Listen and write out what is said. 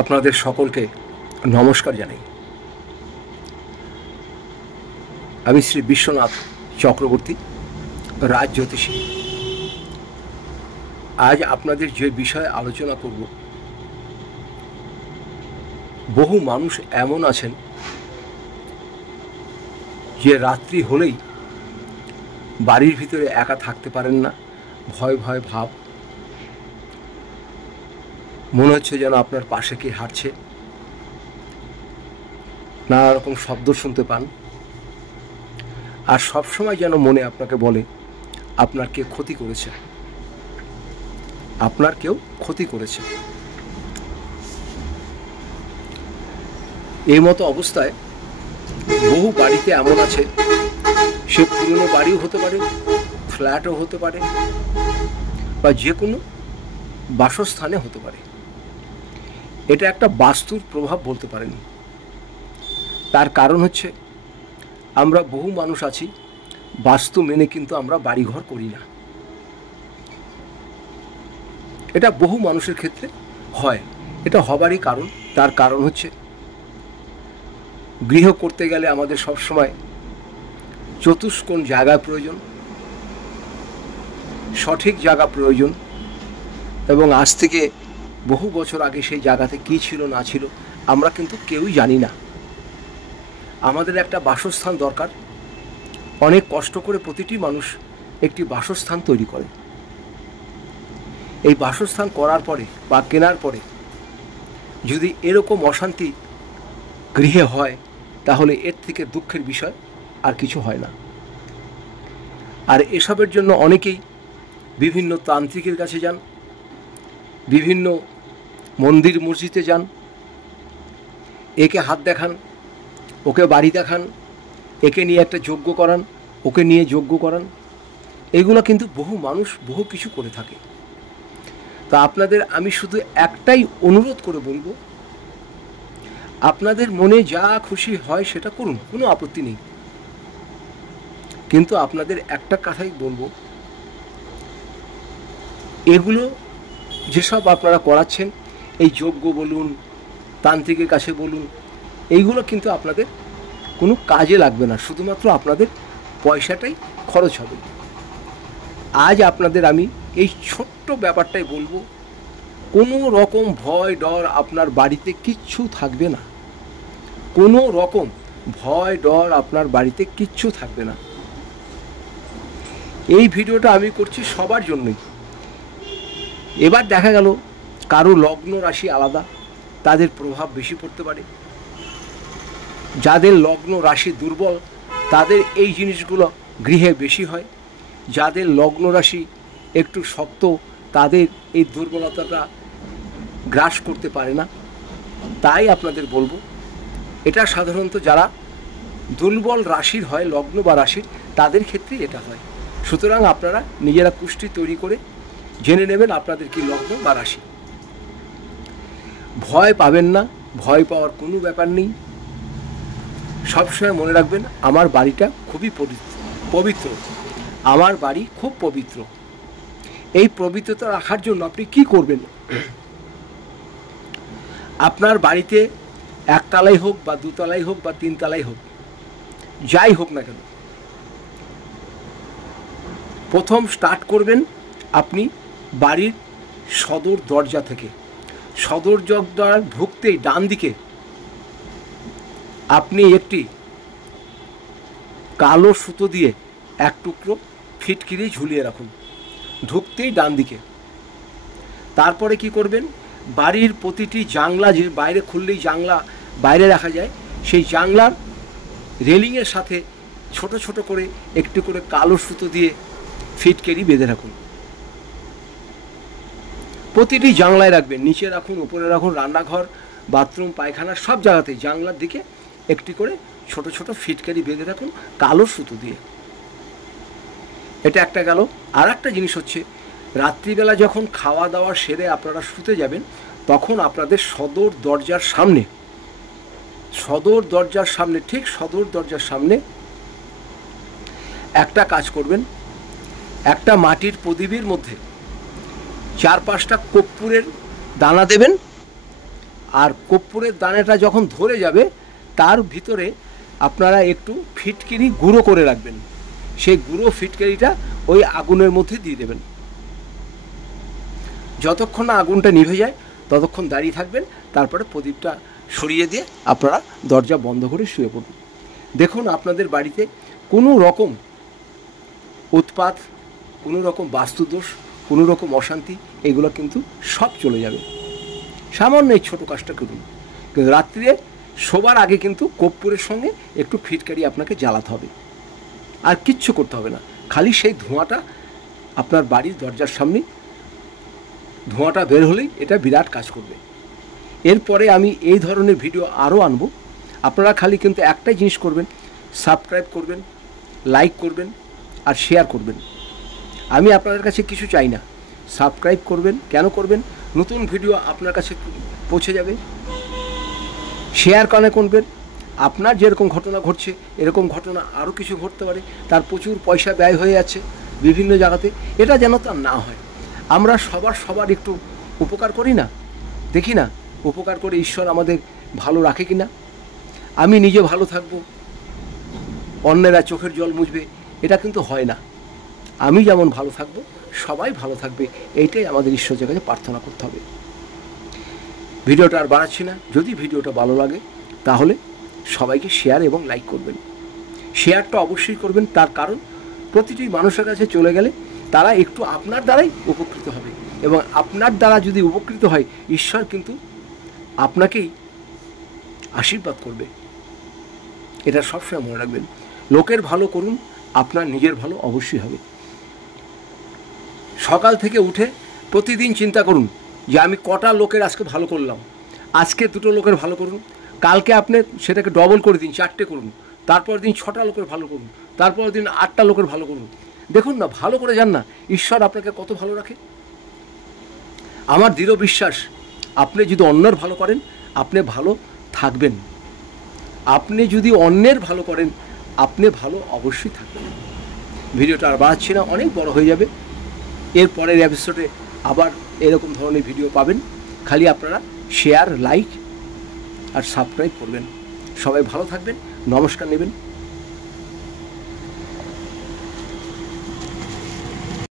আপনাদের সকলকে নমস্কার জানাই। আমি শ্রী বিশ্বনাথ চক্রবর্তী, রাজ জ্যোতিষী। আজ আপনাদের যে বিষয়ে আলোচনা করব, বহু মানুষ এমন আছেন যে রাত্রি হলেই বাড়ির ভিতরে একা থাকতে পারেন না, ভয় ভয় ভাব, মনে হচ্ছে যেন আপনার পাশে কে হাঁটছে, নানা রকম শব্দ শুনতে পান, আর সবসময় যেন মনে আপনাকে বলে আপনার কে ক্ষতি করেছে, আপনার কেউ ক্ষতি করেছে। এই মতো অবস্থায় বহু বাড়িতে এমন আছে, সে পুরনো বাড়িও হতে পারে, ফ্ল্যাটও হতে পারে, বা যে কোনো বাসস্থানে হতে পারে। এটা একটা বাস্তুর প্রভাব বলতে পারেন। তার কারণ হচ্ছে, আমরা বহু মানুষ আছি বাস্তু মেনে কিন্তু আমরা বাড়িঘর করি না। এটা বহু মানুষের ক্ষেত্রে হয়। এটা হবারই কারণ, তার কারণ হচ্ছে গৃহ করতে গেলে আমাদের সবসময় চতুষ্কোণ জায়গা প্রয়োজন, সঠিক জায়গা প্রয়োজন, এবং আজ থেকে বহু বছর আগে সেই জায়গাতে কী ছিল না ছিল আমরা কিন্তু কেউই জানি না। আমাদের একটা বাসস্থান দরকার। অনেক কষ্ট করে প্রতিটি মানুষ একটি বাসস্থান তৈরি করে। এই বাসস্থান করার পরে বা কেনার পরে যদি এরকম অশান্তি গৃহে হয়, তাহলে এর থেকে দুঃখের বিষয় আর কিছু হয় না। আর এসবের জন্য অনেকেই বিভিন্ন তান্ত্রিকের কাছে যান, বিভিন্ন মন্দির মসজিদে যান, একে হাত দেখান, ওকে বাড়ি দেখান, একে নিয়ে একটা যজ্ঞ করান, ওকে নিয়ে যজ্ঞ করান। এগুলো কিন্তু বহু মানুষ বহু কিছু করে থাকে। তা আপনাদের আমি শুধু একটাই অনুরোধ করে বলবো, আপনাদের মনে যা খুশি হয় সেটা করুন, কোনো আপত্তি নেই। কিন্তু আপনাদের একটা কথাই বলবো, এগুলো যেসব আপনারা করাচ্ছেন, এই যজ্ঞ বলুন, তান্ত্রিকের কাছে বলুন, এইগুলো কিন্তু আপনাদের কোনো কাজে লাগবে না, শুধুমাত্র আপনাদের পয়সাটাই খরচ হবে। আজ আপনাদের আমি এই ছোট্ট ব্যাপারটাই বলবো, কোনো রকম ভয় ডর আপনার বাড়িতে কিচ্ছু থাকবে না। কোনো রকম ভয় ডর আপনার বাড়িতে কিচ্ছু থাকবে না। এই ভিডিওটা আমি করছি সবার জন্যই। এবার দেখা গেল কারো লগ্ন রাশি আলাদা, তাদের প্রভাব বেশি পড়তে পারে। যাদের লগ্ন রাশি দুর্বল, তাদের এই জিনিসগুলো গৃহে বেশি হয়। যাদের লগ্ন রাশি একটু শক্ত, তাদের এই দুর্বলতাটা গ্রাস করতে পারে না। তাই আপনাদের বলবো, এটা সাধারণত যারা দুর্বল রাশির হয়, লগ্ন বা রাশির, তাদের ক্ষেত্রে এটা হয়। সুতরাং আপনারা নিজেরা কুষ্টি তৈরি করে জেনে নেবেন আপনাদের কি লগ্ন বা রাশি। ভয় পাবেন না, ভয় পাওয়ার কোনো ব্যাপার নেই। সবসময় মনে রাখবেন, আমার বাড়িটা খুবই পবিত্র, আমার বাড়ি খুব পবিত্র। এই পবিত্রতা রাখার জন্য আপনি কি করবেন? আপনার বাড়িতে একতলাই হোক বা দুতলাই হোক বা তিনতলাই হোক, যাই হোক না কেন, প্রথম স্টার্ট করবেন আপনি বাড়ির সদর দরজা থেকে। সদর দরজা ঢুকতেই ডান দিকে আপনি একটি কালো সুতো দিয়ে এক টুকরো ফিটকিরি ঝুলিয়ে রাখুন, ঢুকতেই ডান দিকে। তারপরে কি করবেন, বাড়ির প্রতিটি জানলা, যে বাইরে খুললেই জানলা বাইরে রাখা যায়, সেই জানলার রেলিংয়ের সাথে ছোট ছোট করে একটু করে কালো সুতো দিয়ে ফিটকিরি বেঁধে রাখুন। প্রতিটি জানলায় রাখবেন, নিচে রাখুন, উপরে রাখুন, রান্নাঘর, বাথরুম, পায়খানা, সব জায়গাতেই জানলার দিকে একটি করে ছোট ছোট ফিটকিরি বেঁধে রাখুন কালো সুতো দিয়ে। এটা একটা গেল। আর একটা জিনিস হচ্ছে, রাত্রিবেলা যখন খাওয়া দাওয়া সেরে আপনারা শুতে যাবেন, তখন আপনাদের সদর দরজার সামনে, ঠিক সদর দরজার সামনে একটা কাজ করবেন, একটা মাটির প্রদীপের মধ্যে 4-5টা কর্পূরের দানা দেবেন, আর কর্পূরের দানাটা যখন ধরে যাবে তার ভিতরে আপনারা একটু ফিটকিরি গুঁড়ো করে রাখবেন। সেই গুঁড়ো ফিটকিরিটা ওই আগুনের মধ্যে দিয়ে দেবেন। যতক্ষণ না আগুনটা নিভে যায় ততক্ষণ দাঁড়িয়ে থাকবেন, তারপরে প্রদীপটা সরিয়ে দিয়ে আপনারা দরজা বন্ধ করে শুয়ে পড়ুন। দেখুন আপনাদের বাড়িতে কোনো রকম উৎপাত, কোনো রকম বাস্তুদোষ, কোনো রকম অশান্তি এগুলো কিন্তু সব চলে যাবে। সামান্য এই ছোটো কাজটা করুন। কিন্তু রাত্রিরে শোবার আগে কিন্তু কর্পূরের সঙ্গে একটু ফিটকারি আপনাকে জ্বালাতে হবে, আর কিচ্ছু করতে হবে না। খালি সেই ধোঁয়াটা আপনার বাড়ির দরজার সামনে ধোঁয়াটা বের হলেই এটা বিরাট কাজ করবে। এরপরে আমি এই ধরনের ভিডিও আরও আনবো। আপনারা খালি কিন্তু একটাই জিনিস করবেন, সাবস্ক্রাইব করবেন, লাইক করবেন আর শেয়ার করবেন। আমি আপনাদের কাছে কিছু চাই না, সাবস্ক্রাইব করবেন। কেন করবেন? নতুন ভিডিও আপনার কাছে পৌঁছে যাবে। শেয়ার কেন করবেন? আপনার যেরকম ঘটনা ঘটছে এরকম ঘটনা আরও কিছু ঘটতে পারে, তার প্রচুর পয়সা ব্যয় হয়ে যাচ্ছে বিভিন্ন জায়গাতে, এটা যেন তার না হয়। আমরা সবার একটু উপকার করি না, দেখি না উপকার করে ঈশ্বর আমাদের ভালো রাখে কি না। আমি নিজে ভালো থাকবো, অন্যেরা চোখের জল মুছবে, এটা কিন্তু হয় না। আমি যেমন ভালো থাকবো সবাই ভালো থাকবে, এইটাই আমাদের ঈশ্বরের কাছে প্রার্থনা করতে হবে। ভিডিওটা আর বাড়াচ্ছি না। যদি ভিডিওটা ভালো লাগে তাহলে সবাইকে শেয়ার এবং লাইক করবেন। শেয়ারটা অবশ্যই করবেন, তার কারণ প্রতিটি মানুষের কাছে চলে গেলে তারা একটু আপনার দ্বারাই উপকৃত হবে, এবং আপনার দ্বারা যদি উপকৃত হয় ঈশ্বর কিন্তু আপনাকেই আশীর্বাদ করবে। এটা সবসময় মনে রাখবেন। লোকের ভালো করুন, আপনার নিজের ভালো অবশ্যই হবে। সকাল থেকে উঠে প্রতিদিন চিন্তা করুন যে আমি কটা লোকের আজকে ভালো করলাম। আজকে 2টো লোকের ভালো করুন, কালকে আপনি সেটাকে ডবল করে দিন, 4টে করুন, তারপর দিন 6টা লোকের ভালো করুন, তারপর দিন 8টা লোকের ভালো করুন। দেখুন না, ভালো করে যান না, ঈশ্বর আপনাকে কত ভালো রাখে। আমার দৃঢ় বিশ্বাস, আপনি যদি অন্যের ভালো করেন আপনি ভালো থাকবেন। আপনি যদি অন্যের ভালো করেন আপনি ভালো অবশ্যই থাকবেন। ভিডিওটা আর বাড়াচ্ছি না, অনেক বড় হয়ে যাবে। এর পরের এপিসোডে আবার এরকম ধরনের ভিডিও পাবেন। খালি আপনারা শেয়ার, লাইক আর সাবস্ক্রাইব করবেন। সবাই ভালো থাকবেন, নমস্কার নেবেন।